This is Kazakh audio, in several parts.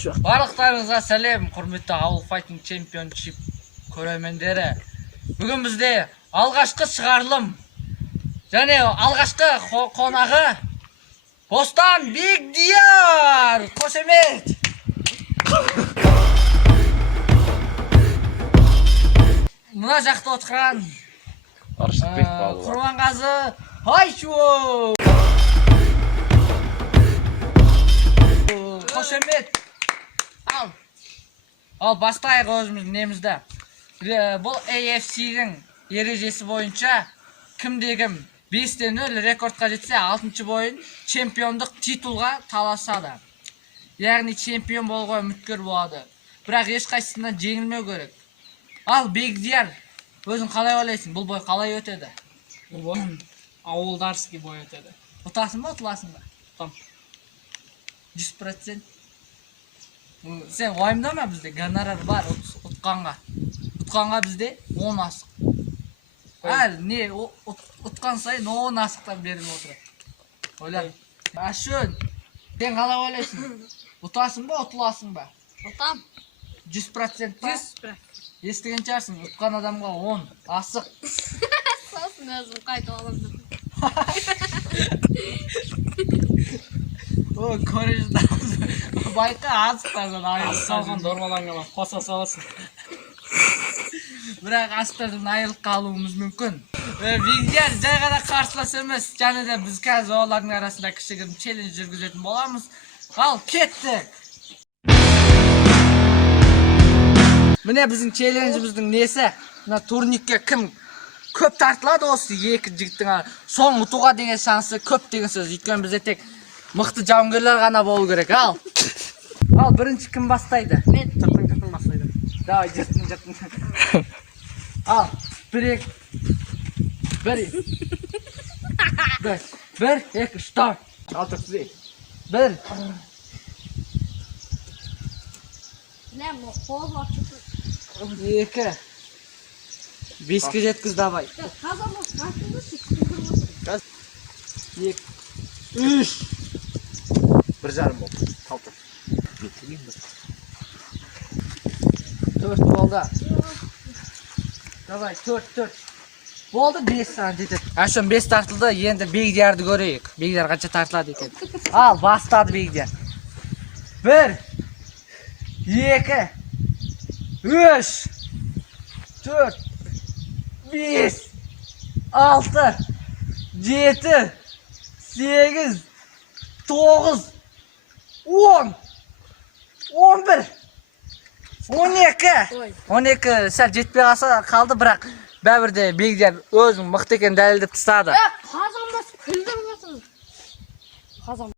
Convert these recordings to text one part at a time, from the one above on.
şu. Барлықтарыңызға сәлем, құрметті Ауыл Fighting Championship көрермендері. Бүгін бізде алғашқы шығарылым және алғашқы қонағы Бостан Бигдияр. Қошемет. Мына жақта отырған Құрманғазы Айшуов. Қошемет. Ал бастайық өзіміздің немізді. Бұл AFC-дің ережесі бойынша кімде-кім 5-0 рекордқа жетсе 6-шы бойын чемпиондық титулға таласады. Яғни чемпион болуға үміткер болады. Бірақ ешқайсысынан жеңілмеу керек. Ал Бигдияр, өзің қалай ойлайсың? Бұл бой қалай өтеді? Бұл бой ауылдарский бой өтеді. Ұтасың ба, ұтыласың ба? Ұтам. 100%. Сен уайымдама, бізде гонорар бар ұтқанға. Ұтқанға бізде 10 асық. Не, ұтқан сайын 10 асықтан беріп отырады. Ойлан. Ашын, сен қалай ойлайсың? Ұтасың ба, ұтыласың ба? Ұтам. 100% па? 100%. Естіген шығарсың, ұтқан адамға 10 асық. Сосын өзім қайта аламын. О, көрежді байқа асықтардан айырылып Салған дорбалаңа қоса саласың. Бірақ асықтардан айырылып қалуымыз мүмкін. Бигдияр жай ғана қарсылас емес, және де біз қазір олардың арасында кішігірім челлендж жүргізетін боламыз. Ал кеттік. Міне біздің челленджіміздің несі? Мына турникке кім көп тартылады, осы екі жігіттің соң ұтуға деген шансы көп деген сөз. Өйткені бізде тек мықты жауынгерлер ғана болу керек. Ал бірінші кім бастайды? Мен. Жыртың бастайды. Давай, жыртың. Ал, бір, екі, старт. Ал, тұрсыз. Бір. Ne mi? Kol var çıkıyor. Екі. 5-ке жеткіз, давай. Kazanmış. Kaçında çıktı. 2, 3. 1,5 болды. Қалты. 4 болды. Давай, 4. Болды, 5 саған жетеді. Ашын 5 тартылды, енді Бигдиярды көрейік. Бигдияр қанша тартылады екен. Ал, бастады Бигдияр. 1, 2, 3, 4, 5, 6, 7, 8, 9, 10, 11, 12 сәл жетпей қалды, бірақ бәрібірде Бигдияр өзінің мықты екенін дәлелдеп тастады. Kazanmaz. Küldürmüyorsunuz. Kazanmaz.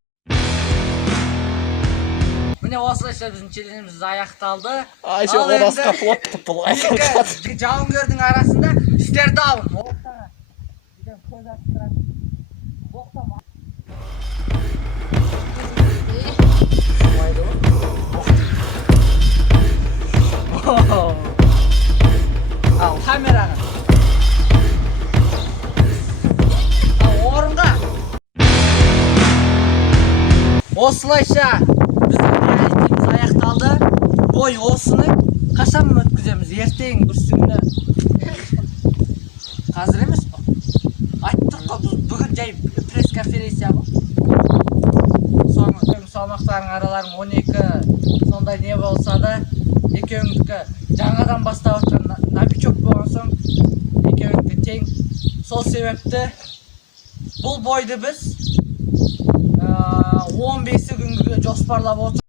Міне осылайша біздің челленджіміз аяқталды. Айша орасқа плотты пылай. Екі жауынгердің арасында стердаун. Ал камераға. Ал орынға. Осылайша біздің аяқталды. Бой осыны қашан өткіземіз? Ертең бүрсігіні. Қазір емес па? Айттық қой, бүгін жай пресс-конференция бұл. Салмақтардың араларың 12, сондай не болса да, екеуіңдікі жаңадан бастап отырған новичок болған соң, екеуіңдікі тең. Сол себепті бұл бойды біз 15 күнге жоспарлап отыр.